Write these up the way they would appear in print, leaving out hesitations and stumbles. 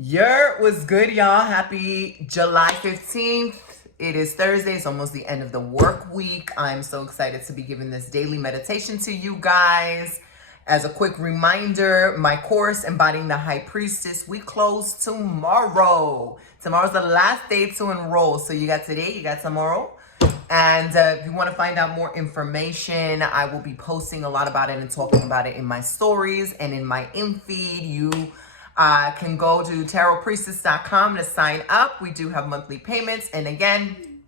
Was good, y'all. Happy July 15th. It is Thursday. It's almost the end of the work week. I'm so excited to be giving this daily meditation to you guys. As a quick reminder, my course, Embodying the High Priestess, we close tomorrow. Tomorrow's the last day to enroll. So you got today, you got tomorrow. And if you want to find out more information, I will be posting a lot about it and talking about it in my stories and in my in-feed. You can go to tarotpriestess.com to sign up. We do have monthly payments. And again,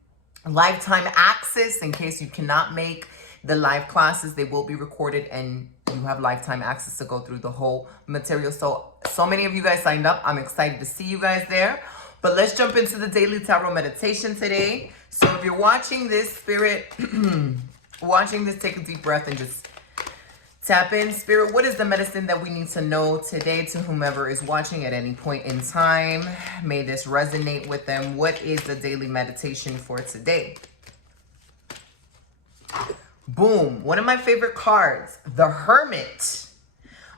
lifetime access in case you cannot make the live classes. They will be recorded and you have lifetime access to go through the whole material. So many of you guys signed up. I'm excited to see you guys there. But let's jump into the daily tarot meditation today. So if you're watching this, spirit, watching this, take a deep breath and just tap in. Spirit, what is the medicine that we need to know today to whomever is watching at any point in time? May this resonate with them. What is the daily meditation for today? Boom. One of my favorite cards, the Hermit.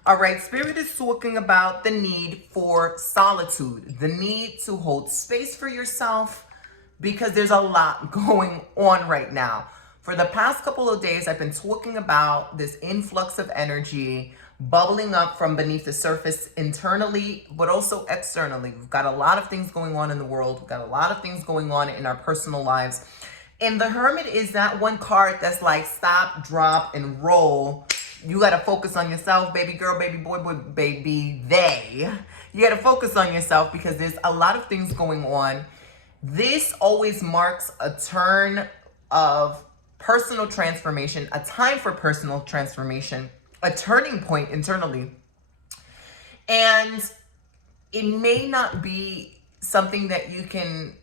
All right, Spirit is talking about the need for solitude, the need to hold space for yourself because there's a lot going on right now. For the past couple of days, I've been talking about this influx of energy bubbling up from beneath the surface internally, but also externally. We've got a lot of things going on in the world. We've got a lot of things going on in our personal lives. And the Hermit is that one card that's like stop, drop, and roll. You got to focus on yourself, baby girl, baby boy, baby they. You got to focus on yourself because there's a lot of things going on. This always marks a turn of personal transformation, a time for personal transformation, a turning point internally. And it may not be something that you can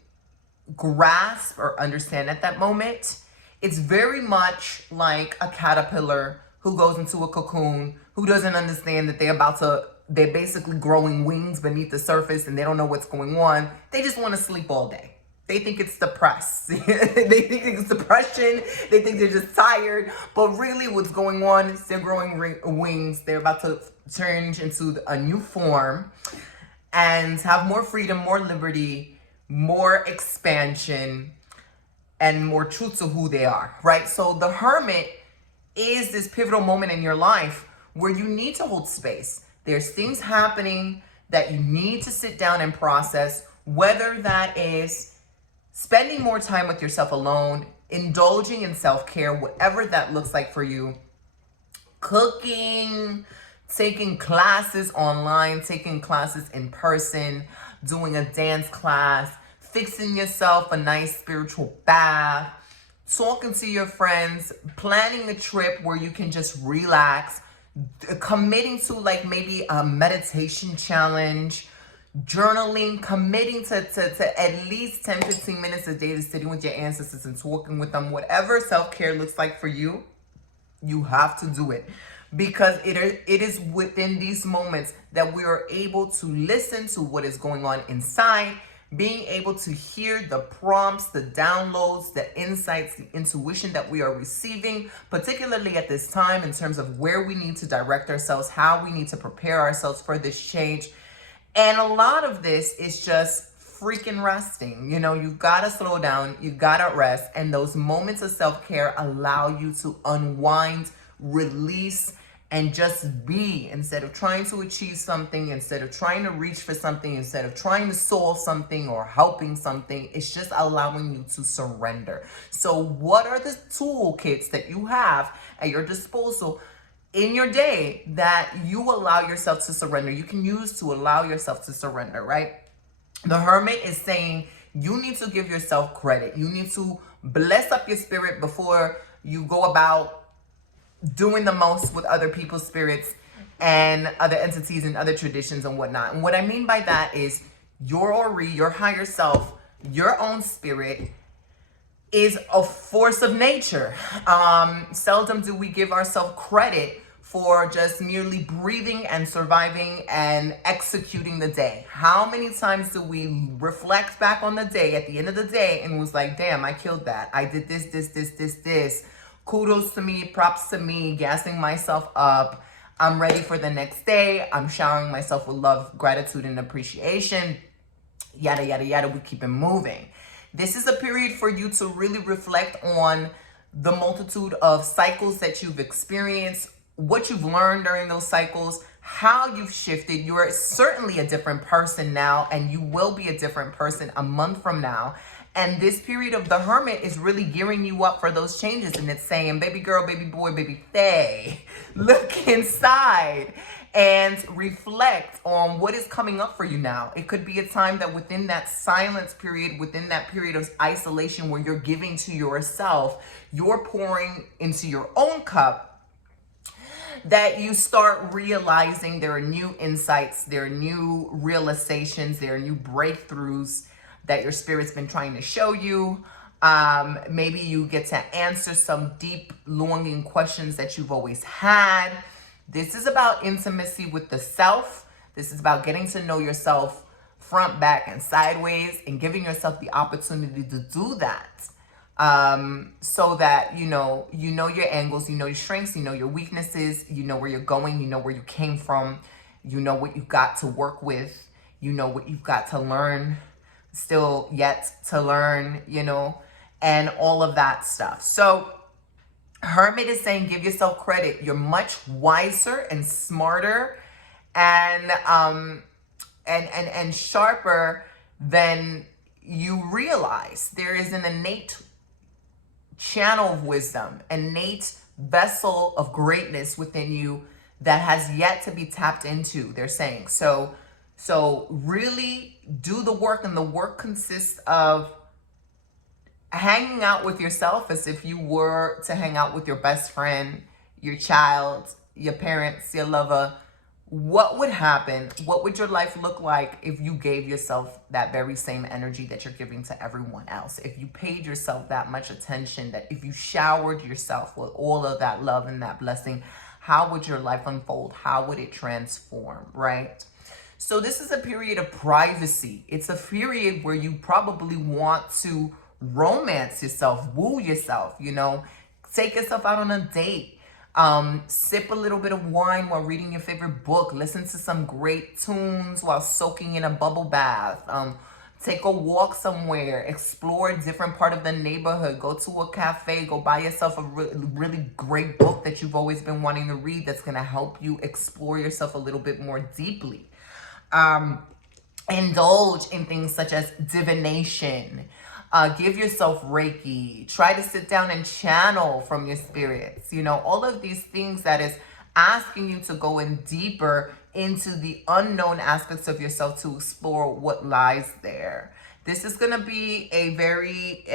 grasp or understand at that moment. It's very much like a caterpillar who goes into a cocoon, who doesn't understand that they're basically growing wings beneath the surface and they don't know what's going on. They just want to sleep all day. They think it's depressed. They think it's depression. They think they're just tired. But really what's going on is they're growing wings. They're about to change into a new form and have more freedom, more liberty, more expansion, and more truth to who they are, right? So the Hermit is this pivotal moment in your life where you need to hold space. There's things happening that you need to sit down and process, whether that is spending more time with yourself alone, indulging in self-care, whatever that looks like for you, cooking, taking classes online, taking classes in person, doing a dance class, fixing yourself a nice spiritual bath, talking to your friends, planning a trip where you can just relax, committing to like maybe a meditation challenge, journaling, committing to at least 10-15 minutes a day to sitting with your ancestors and talking with them. Whatever self-care looks like for you, you have to do it. Because it is within these moments that we are able to listen to what is going on inside, being able to hear the prompts, the downloads, the insights, the intuition that we are receiving, particularly at this time in terms of where we need to direct ourselves, how we need to prepare ourselves for this change. And a lot of this is just freaking resting. You know, you've got to slow down, you've got to rest. And those moments of self-care allow you to unwind, release, and just be, instead of trying to achieve something, instead of trying to reach for something, instead of trying to solve something or helping something. It's just allowing you to surrender. So what are the toolkits that you have at your disposal in your day that you allow yourself to surrender, you can use to allow yourself to surrender, right? The Hermit is saying you need to give yourself credit. You need to bless up your spirit before you go about doing the most with other people's spirits and other entities and other traditions and whatnot. And what I mean by that is your Ori, your higher self, your own spirit is a force of nature. Seldom do we give ourselves credit for just merely breathing and surviving and executing the day. How many times do we reflect back on the day at the end of the day and was like, damn, I killed that. I did this. Kudos to me, props to me, gassing myself up. I'm ready for the next day. I'm showering myself with love, gratitude, and appreciation. Yada, yada, yada. We keep it moving. This is a period for you to really reflect on the multitude of cycles that you've experienced, what you've learned during those cycles, how you've shifted. You are certainly a different person now, and you will be a different person a month from now. And this period of the Hermit is really gearing you up for those changes. And it's saying, baby girl, baby boy, baby fae, look inside and reflect on what is coming up for you now. It could be a time that within that silence period, within that period of isolation where you're giving to yourself, you're pouring into your own cup, that you start realizing there are new insights, there are new realizations, there are new breakthroughs that your spirit's been trying to show you. Maybe you get to answer some deep, longing questions that you've always had. This is about intimacy with the self. This is about getting to know yourself front, back, and sideways, and giving yourself the opportunity to do that. So that, you know your angles, you know your strengths, you know your weaknesses, you know where you're going, you know where you came from, you know what you've got to work with, you know what you've got to learn, still yet to learn, and all of that stuff. So Hermit is saying, give yourself credit. You're much wiser and smarter and sharper than you realize. There is an innate channel of wisdom, innate vessel of greatness within you that has yet to be tapped into, they're saying. So really do the work, and the work consists of hanging out with yourself as if you were to hang out with your best friend, your child, your parents, your lover. What would happen? What would your life look like if you gave yourself that very same energy that you're giving to everyone else? If you paid yourself that much attention, that if you showered yourself with all of that love and that blessing, how would your life unfold? How would it transform, right? So this is a period of privacy. It's a period where you probably want to romance yourself, woo yourself, take yourself out on a date, sip a little bit of wine while reading your favorite book, listen to some great tunes while soaking in a bubble bath, take a walk somewhere, explore a different part of the neighborhood, go to a cafe, go buy yourself a really great book that you've always been wanting to read that's going to help you explore yourself a little bit more deeply. Indulge in things such as divination. Give yourself Reiki. Try to sit down and channel from your spirits. All of these things that is asking you to go in deeper into the unknown aspects of yourself to explore what lies there. This is going to be a very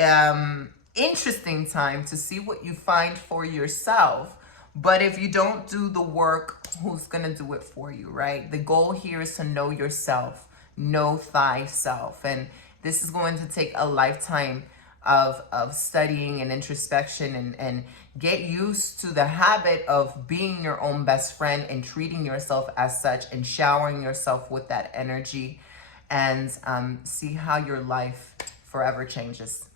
interesting time to see what you find for yourself. But if you don't do the work, who's going to do it for you, right? The goal here is to know yourself, know thyself. And this is going to take a lifetime of studying and introspection and get used to the habit of being your own best friend and treating yourself as such and showering yourself with that energy, and see how your life forever changes.